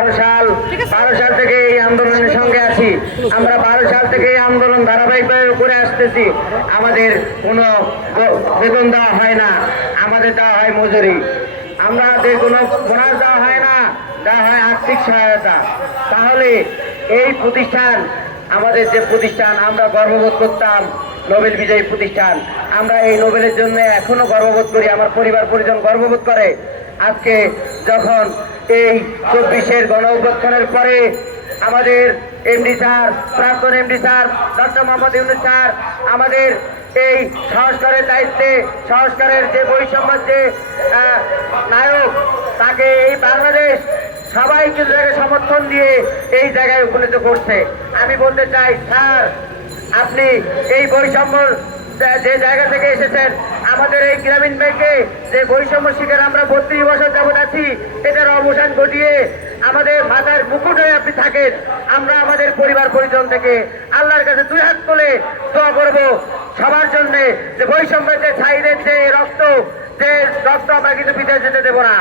12 সাল থেকে এই আন্দোলনের সঙ্গে আছি। আমরা 12 সাল থেকে এই আন্দোলন ধারাবাহিকভাবে করে আসতেছি। আমাদের কোনো বেতন দেওয়া হয় না, আমাদের দেওয়া হয় মজুরি। আমাদের কোনো বোনাস দেওয়া হয় না, দেওয়া হয় আর্থিক সহায়তা। তাহলে এই প্রতিষ্ঠান, আমাদের যে প্রতিষ্ঠান আমরা গর্ববোধ করতাম, নোবেল বিজয়ী প্রতিষ্ঠান, আমরা এই নোবেলের জন্য এখনো গর্ববোধ করি, আমার পরিবার পরিজন গর্ববোধ করে। আজকে যখন এই 24-এর গণ অভ্যুত্থানের পরে আমাদের এমডি স্যার, প্রাক্তন MD sir doctor Mohammad Yunus sir আমাদের এই সংস্কারের দায়িত্বে, সংস্কারের যে বৈষম্যের যে নায়ক, তাকে এই বাংলাদেশ সবাই কিন্তু তাকে সমর্থন দিয়ে এই জায়গায় উপনীত করছে। আমি বলতে চাই স্যার, আপনি এই বৈষম্য যে জায়গা থেকে এসেছেন, আমাদের এই গ্রামীণ ব্যাংকে যে বৈষম্য শিকার আমরা 32 বছর যাবৎ আছি, এটার অবসান ঘটিয়ে আমাদের মাথার মুকুট হয়ে আপনি থাকেন। আমরা আমাদের পরিবার পরিজন থেকে আল্লাহর কাছে 2 হাত তুলে দোয়া করব সবার জন্য, যে বৈষম্যের যে ছাইদের যে রক্ত আমরা কিন্তু বিদেশ যেতে দেবো না।